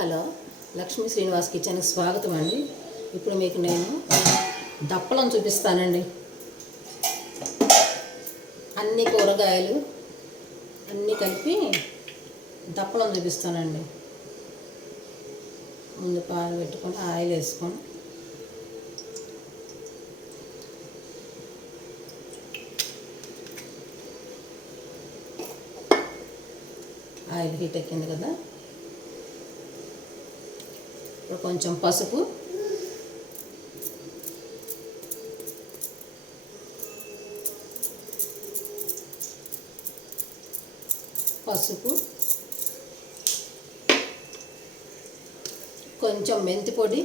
Hello, Lakshmi Srinivas కిచెన్కి స్వాగతం అండి. ఇప్పుడు మీకు నేను దప్పలం చూపిస్తానండి. అన్ని కూరగాయలు అన్నీ కలిపి దప్పలం చూపిస్తానండి. ముందు పాలు పెట్టుకొని ఆయిల్ వేసుకొని ఆయిల్ హీట్ ఎక్కింది కదా, ఇప్పుడు కొంచెం పసుపు, కొంచెం మెంతి పొడి,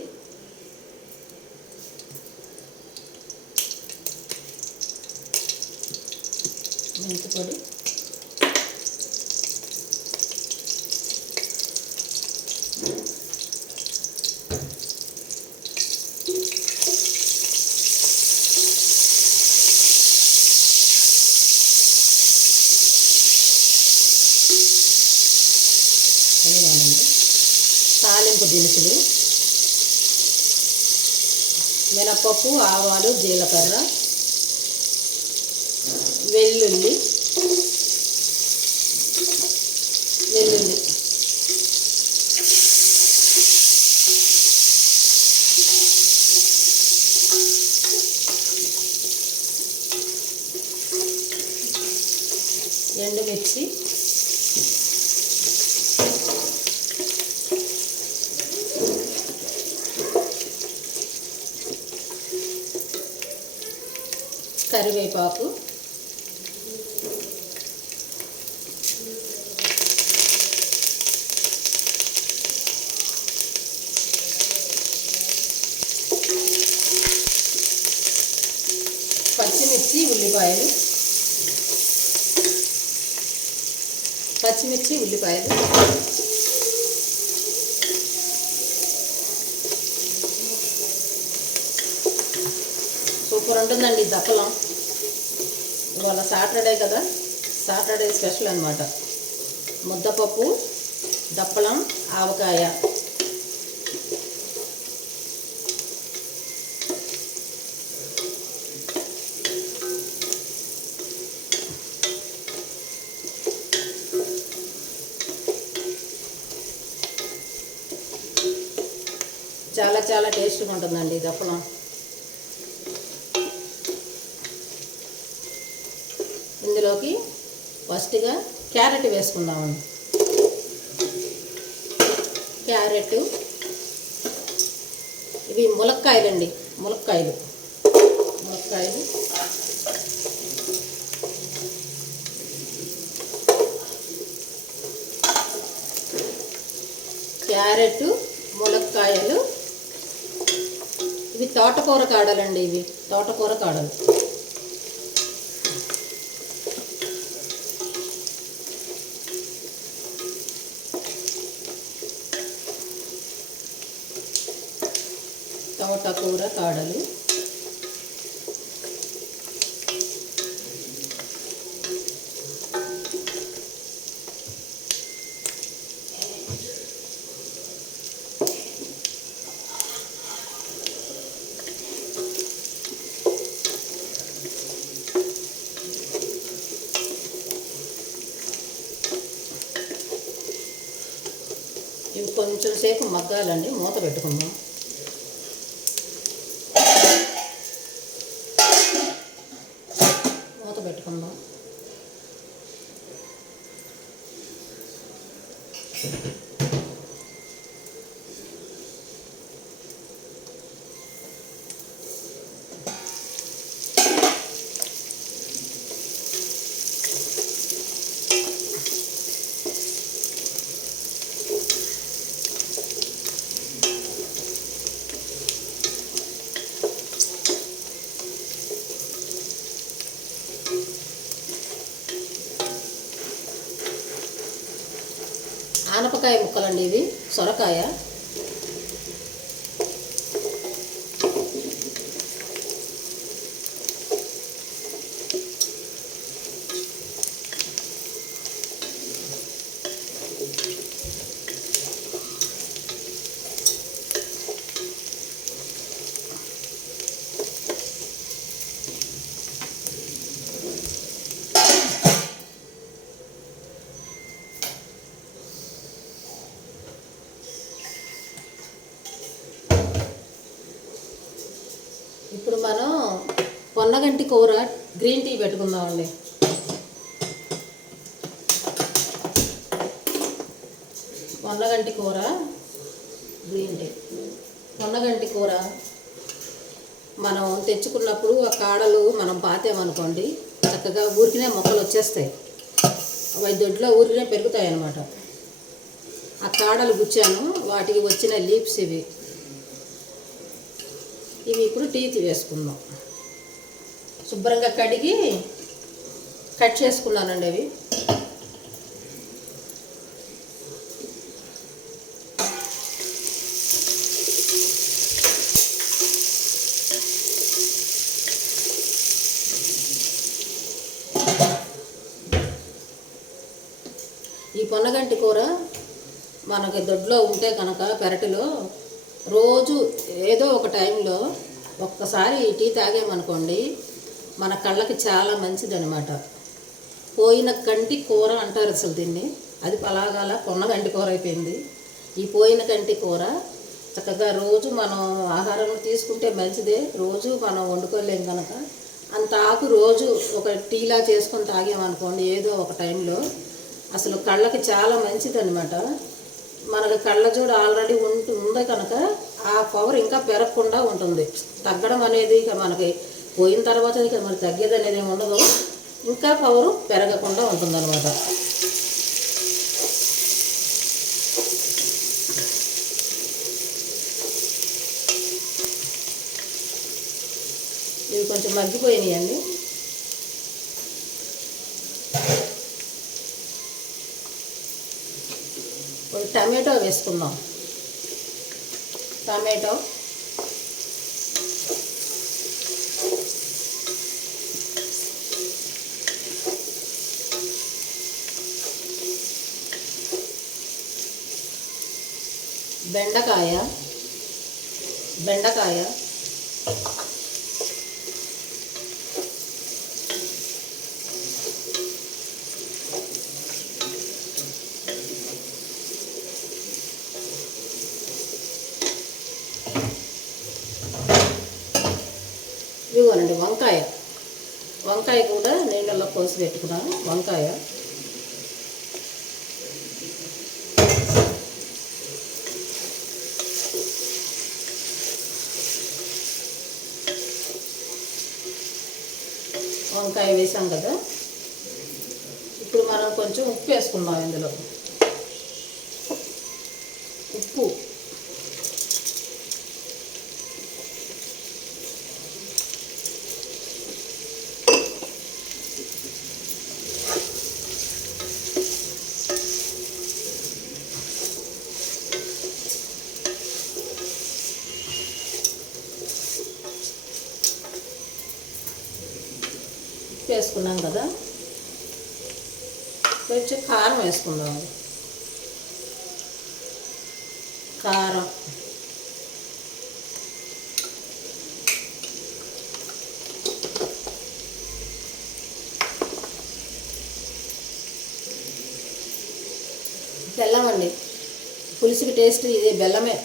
తాలింపు దినుసులు, మినపప్పు, ఆవాలు, జీలకర్ర, వెల్లుల్లి ఎండుమిర్చి, కరివేపాకు, పచ్చిమిర్చి, ఉల్లిపాయలు, సూపర్ ఉంటుందండి దప్పలం. ఇవాళ సాటర్డే కదా, సాటర్డే స్పెషల్ అన్నమాట. ముద్దపప్పు, దప్పలం, ఆవకాయ. చాలా చాలా టేస్ట్గా ఉంటుందండి దప్పలం. ఇందులోకి ఫస్ట్గా క్యారెట్ వేసుకుందామండి. క్యారెట్, ఇవి ములక్కాయలండి, ములక్కాయలు, క్యారెట్, ములక్కాయలు. ఇవి తోటకూర కాడలండి, ఇవి తోటకూర కాడలు. తోటకూర కాడలు, ఇవి కొంచెం సేపు మగ్గాలండి. మూత పెట్టుకుందాం. ఆనపకాయ ముక్కలండి, ఇవి సొరకాయ. పొన్నగంటి కూర గ్రీన్ టీ పెట్టుకుందామండి. పొన్నగంటి కూర గ్రీన్ టీ. పొన్నగంటి కూర మనం తెచ్చుకున్నప్పుడు ఆ కాడలు మనం పాతేమనుకోండి చక్కగా ఊరికినే మొక్కలు వచ్చేస్తాయి. అవి దొడ్లో ఊరికినే పెరుగుతాయి అన్నమాట. ఆ కాడలు గుచ్చాను, వాటికి వచ్చిన లీవ్స్ ఇవి ఇప్పుడు టీ వేసుకుందాం. శుభ్రంగా కడిగి కట్ చేసుకున్నానండి అవి. ఈ పొన్నగంటి కూర మనకి దొడ్లో ఉంటే కనుక పెరటిలో రోజు ఏదో ఒక టైంలో ఒక్కసారి టీ తాగామనుకోండి మన కళ్ళకి చాలా మంచిది అనమాట. పోయిన కంటి కూర అంటారు అసలు దీన్ని. అది అలాగాల పొన్నగంటి కూర అయిపోయింది. ఈ పోయిన కంటి కూర చక్కగా రోజు మనం ఆహారం తీసుకుంటే మంచిదే. రోజు మనం వండుకోలేం కనుక అంత ఆకు రోజు ఒక టీలా చేసుకొని తాగామనుకోండి ఏదో ఒక టైంలో అసలు కళ్ళకి చాలా మంచిది అనమాట. మనకి కళ్ళజోడు ఆల్రెడీ ఉంది కనుక ఆ పవర్ ఇంకా పెరగకుండా ఉంటుంది. తగ్గడం అనేది ఇక మనకి పోయిన తర్వాత ఇక మరి తగ్గేది అనేది ఏమి ఉండదు, ఇంకా పవరు పెరగకుండా ఉంటుంది అనమాట. ఇవి కొంచెం మగ్గిపోయినాయండి. టమాటో వేసుకుందాం. టమాటో, బెండకాయ ఇవ్వనండి. వంకాయ కూడా నీళ్ళల్లో పోసి పెట్టుకున్నాను. వంకాయ వేసాం కదా. ఇప్పుడు మనం కొంచెం ఉప్పు వేసుకుందాం. ఇందులో ఉప్పు, వేసుకున్నాం కదా. కొంచెం కారం వేసుకుందాం. కారం, బెల్లం అండి. పులుసుకి టేస్ట్ ఇదే బెల్లమే.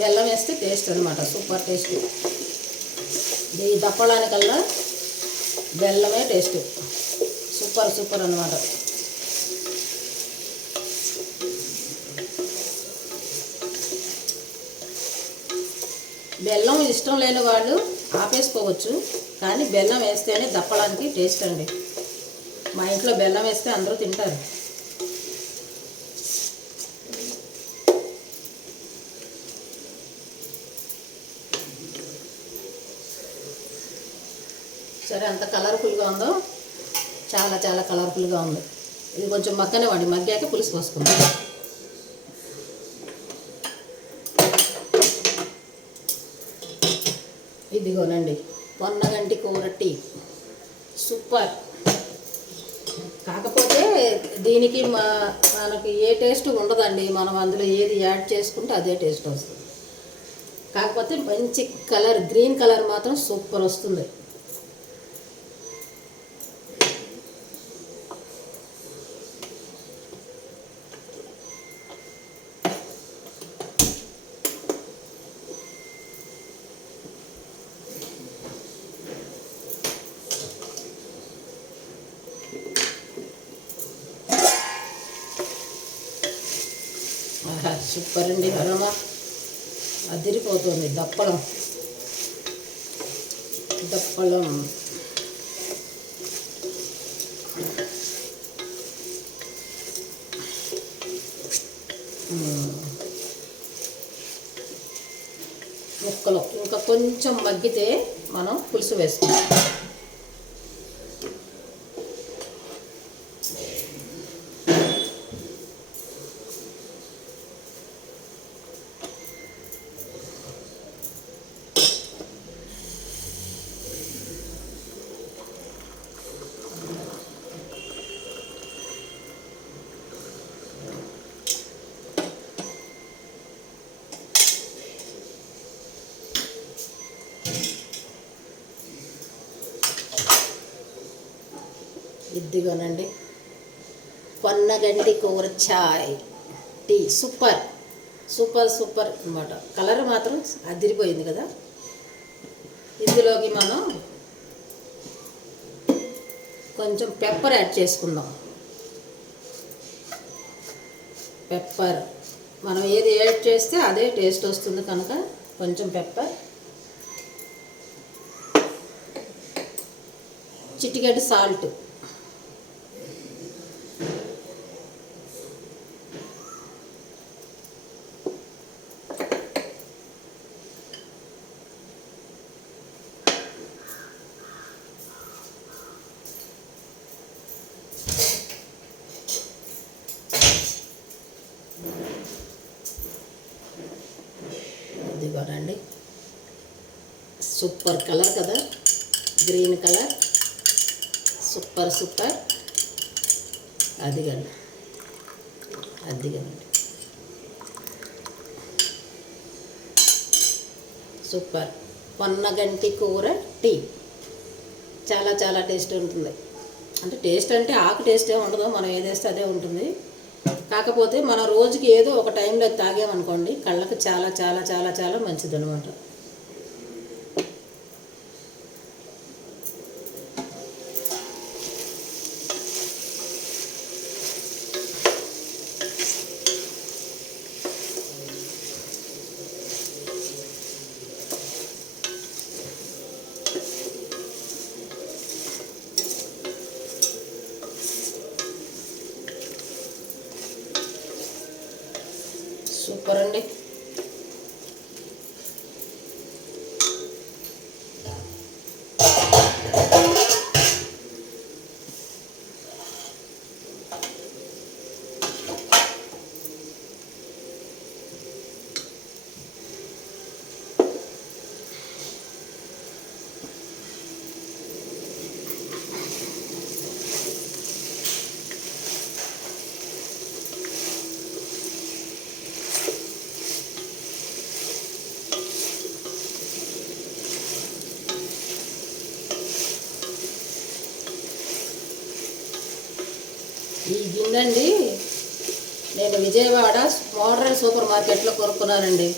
బెల్లం వేస్తే టేస్ట్ అనమాట, సూపర్ టేస్ట్. ఈ దప్పడానికల్లా బెల్లమే టేస్ట్, సూపర్ అన్నమాట. బెల్లం ఇష్టం లేని వాళ్ళు ఆపేసుకోవచ్చు, కానీ బెల్లం వేస్తేనే దప్పడానికి టేస్ట్ అండి. మా ఇంట్లో బెల్లం వేస్తే అందరూ తింటారు. సరే, అంత కలర్ఫుల్గా ఉందో, చాలా కలర్ఫుల్గా ఉంది. ఇది కొంచెం మగ్గనివ్వండి. మగ్గాక పులుసు పోసుకుందాం. ఇదిగోనండి పొన్నగంటి కూర టీ, సూపర్. కాకపోతే దీనికి మనకి ఏ టేస్ట్ ఉండదండి. మనం అందులో ఏది యాడ్ చేసుకుంటే అదే టేస్ట్ వస్తుంది. కాకపోతే మంచి కలర్, గ్రీన్ కలర్ మాత్రం సూపర్ వస్తుంది. సూపర్ అండి అరమ అదిరిపోతుంది దప్పలం దప్పలం. ముక్కలు ఇంకా కొంచెం మగ్గితే మనం పులుసు వేసుకుంటాం. ఇదిగోనండి పొన్నగంటి కూర చాయ్ టీ సూపర్ సూపర్ సూపర్ అన్నమాట. కలర్ మాత్రం అదిరిపోయింది కదా. ఇందులోకి మనం కొంచెం పెప్పర్ యాడ్ చేసుకుందాం. పెప్పర్ మనం ఏది యాడ్ చేస్తే అదే టేస్ట్ వస్తుంది కనుక కొంచెం పెప్పర్, చిటికెడు సాల్ట్, ఇదిగోనండి సూపర్ కలర్ కదా, గ్రీన్ కలర్ సూపర్ సూపర్. అదిగండి అదిగండి సూపర్. పొన్నగంటి కూర టీ చాలా చాలా టేస్ట్ ఉంటుంది. అంటే టేస్ట్ అంటే ఆకు టేస్ట్ ఏమి ఉండదు, మనం ఏదేస్తే అదే ఉంటుంది. కాకపోతే మనం రోజుకి ఏదో ఒక టైంలో తాగామనుకోండి కళ్ళకి చాలా చాలా చాలా చాలా మంచిది అనమాట. సూపర్ అండి. ఈ గిన్నెండి నేను విజయవాడ మోడర్న్ సూపర్ మార్కెట్లో కొనుక్కున్నానండి.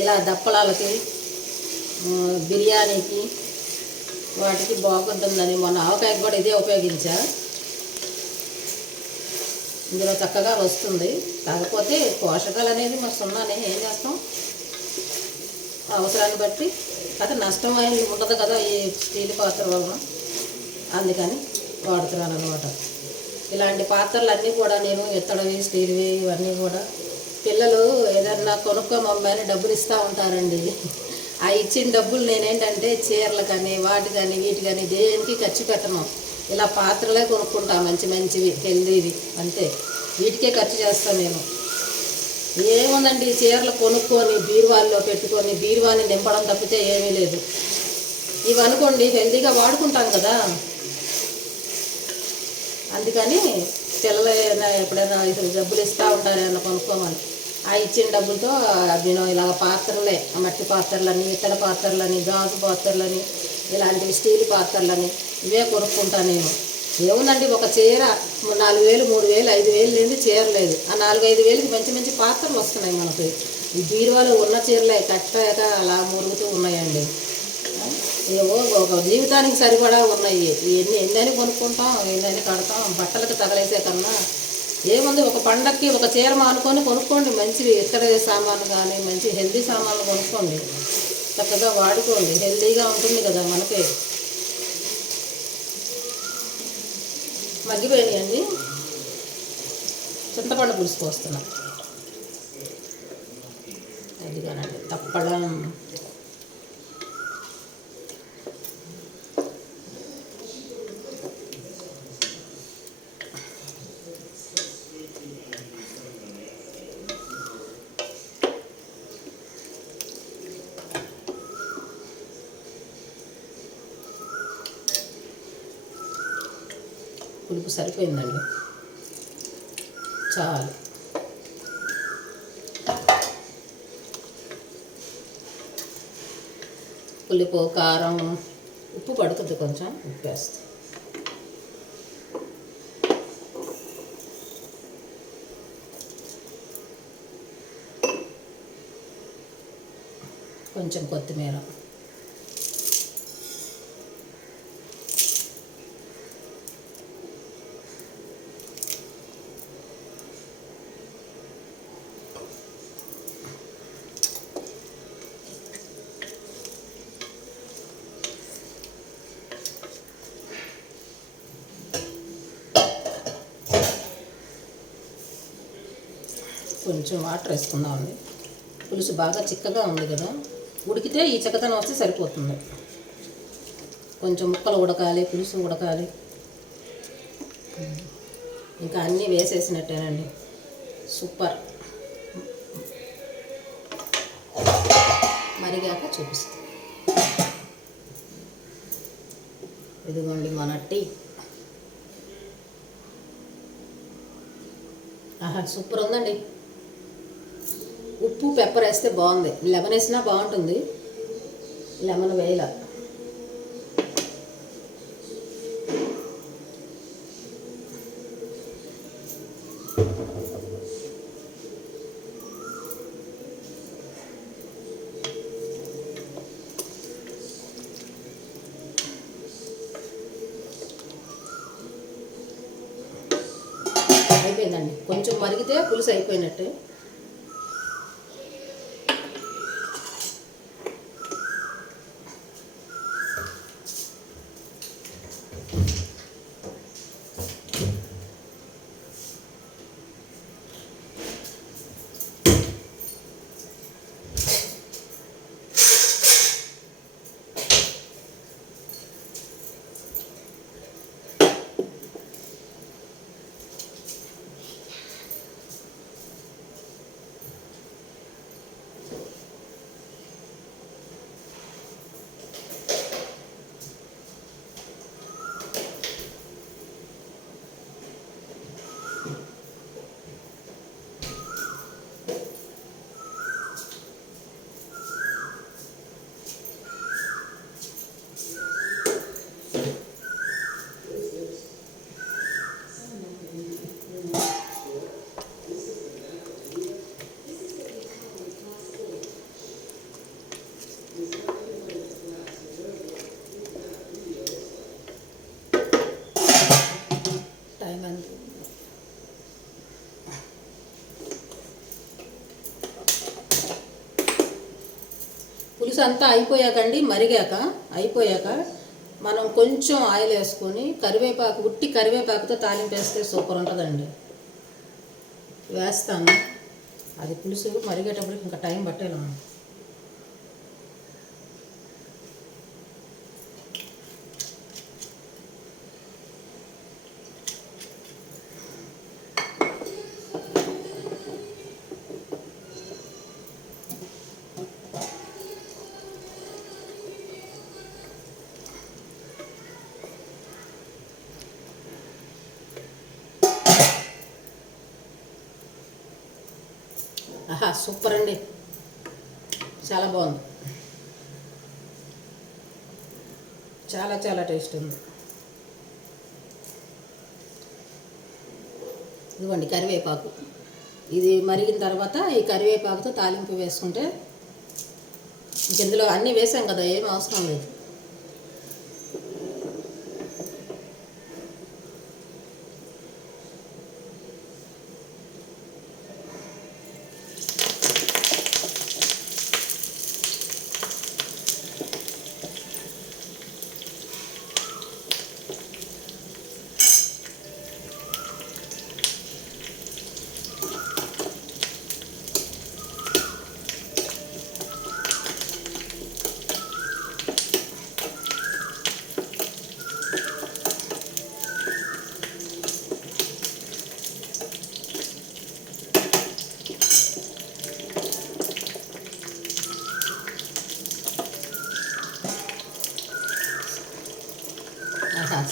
ఇలా దప్పలాలకి బిర్యానీకి వాటికి బాగుంటుందని మొన్న ఆవకాయకి కూడా ఇదే ఉపయోగించా. ఇందులో చక్కగా వస్తుంది. కాకపోతే పోషకాలు అనేది మరి సున్నానే, ఏం చేస్తాం, అవసరాన్ని బట్టి. అయితే నష్టం అనేది ఉండదు కదా ఈ స్టీల్ పాత్ర వలన, అందుకని వాడుతున్నాను అనమాట. ఇలాంటి పాత్రలు అన్నీ కూడా నేను ఎత్తడవి స్టీల్వి ఇవన్నీ కూడా పిల్లలు ఏదన్నా కొనుక్కోమమ్మని డబ్బులు ఇస్తూ ఉంటారండి. ఆ ఇచ్చిన డబ్బులు నేనేంటంటే చీరలు కానీ వాటి కానీ వీటి కానీ దేనికి ఖర్చు పెట్టను. ఇలా పాత్రలే కొనుక్కుంటా, మంచి మంచివి హెల్దీవి, అంతే. వీటికే ఖర్చు చేస్తాను నేను. ఏముందండి, చీరలు కొనుక్కొని బీరువాల్లో పెట్టుకొని బీరువాని నింపడం తప్పితే ఏమీ లేదు. ఇవి అనుకోండి హెల్దీగా వాడుకుంటాం కదా, అందుకని పిల్లలు ఎప్పుడైనా డబ్బులు ఇస్తూ ఉంటారు ఏమన్నా కొనుక్కోమని. ఆ ఇచ్చిన డబ్బులతో నేను ఇలాగ పాత్రలే, మట్టి పాత్రలని, ఇతర పాత్రలని, గాజు పాత్రలని, ఇలాంటివి స్టీల్ పాత్రలని ఇవే కొనుక్కుంటాను నేను. ఏముందండి, ఒక చీర 4,000 3,000 5,000 లేని చీర లేదు. ఆ 4-5 వేలకి మంచి మంచి పాత్రలు వస్తున్నాయి మనకు. ఈ బీరువాలో ఉన్న చీరలే కట్టాక అలా మురుగుతూ ఉన్నాయండి. ఏవో ఒక జీవితానికి సరిపడా ఉన్నాయి. ఎన్నని కొనుక్కుంటాం, ఎన్నని కడతాం. బట్టలకు తగలేసే కన్నా ఏముంది, ఒక పండక్కి ఒక చీర మానుకొని కొనుక్కోండి, మంచివి ఇతర సామాన్లు కానీ మంచి హెల్తీ సామాన్లు కొనుక్కోండి, చక్కగా వాడుకోండి, హెల్తీగా ఉంటుంది కదా మనకే. మగ్గిపోయినాయండి, చింతపండు పులుసు పోస్తున్నా. అది కానండి తప్పడం. పులుపు సరిపోయిందండి, చాలు. పులుపు, కారం, ఉప్పు పడుతుంది, కొంచెం ఉప్పు వేస్తుంది. కొంచెం కొత్తిమీర, కొంచెం వాటర్ వేసుకుందామండి. పులుసు బాగా చిక్కగా ఉంది కదా, ఉడికితే ఈ చిక్కదనం వస్తే సరిపోతుంది. కొంచెం ముక్కలు ఉడకాలి, పులుసు ఉడకాలి. ఇంకా అన్నీ వేసేసినట్టేనండి, సూపర్. మరిగాక చూపిస్తాను. ఇదిగోండి మన టీ. ఆహా, సూపర్ ఉందండి. ఉప్పు పెప్పర్ వేస్తే బాగుంది, లెమన్ వేసినా బాగుంటుంది, లెమన్ వేయాల. అయిపోయిందండి, కొంచెం మరిగితే పులుసు అయిపోయినట్టే. పులుసు అంతా అయిపోయాకండి, అయిపోయాక మనం కొంచెం ఆయిల్ వేసుకొని కరివేపాకు, ఉట్టి కరివేపాకుతో తాలింపు వేస్తే సూపర్ ఉంటుందండి. వేస్తాను, అది పులుసు మరిగేటప్పటికి ఇంకా టైం పట్టేలా. ఆహా, సూపర్ అండి, చాలా బాగుంది, చాలా చాలా టేస్ట్ ఉంది. ఇదిగోండి కరివేపాకు, ఇది మరిగిన తర్వాత ఈ కరివేపాకుతో తాలింపు వేసుకుంటే, ఇందులో అన్నీ వేసాం కదా, ఏం అవసరం లేదు.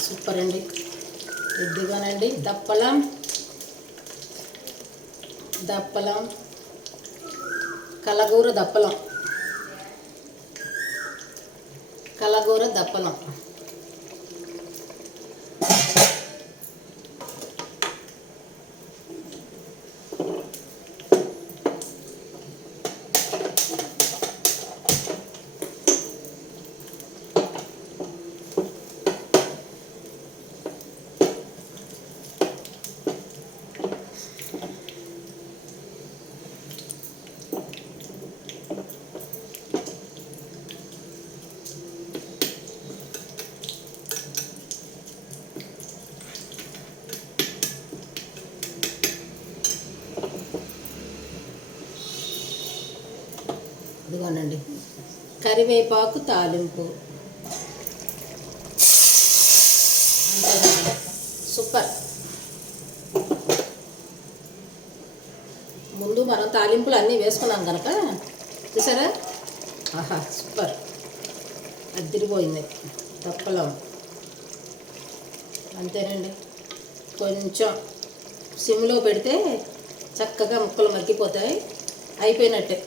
సూపర్ అండి. ఇదిగోనండి దప్పలం, కలగూర దప్పలం, ఇదిగోనండి కరివేపాకు తాలింపు. అంతేనండి, సూపర్. ముందు మనం తాలింపులు అన్నీ వేసుకున్నాం కనుక చూసారా, ఆహా సూపర్, అదిరిపోయింది దప్పలం. అంతేనండి, కొంచెం సిమ్లో పెడితే చక్కగా ముక్కలు మగ్గిపోతాయి, అయిపోయినట్టే.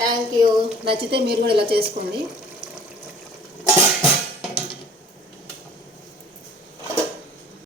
Thank you. నచ్చితే మీరు కూడా ఇలా చేసుకోండి.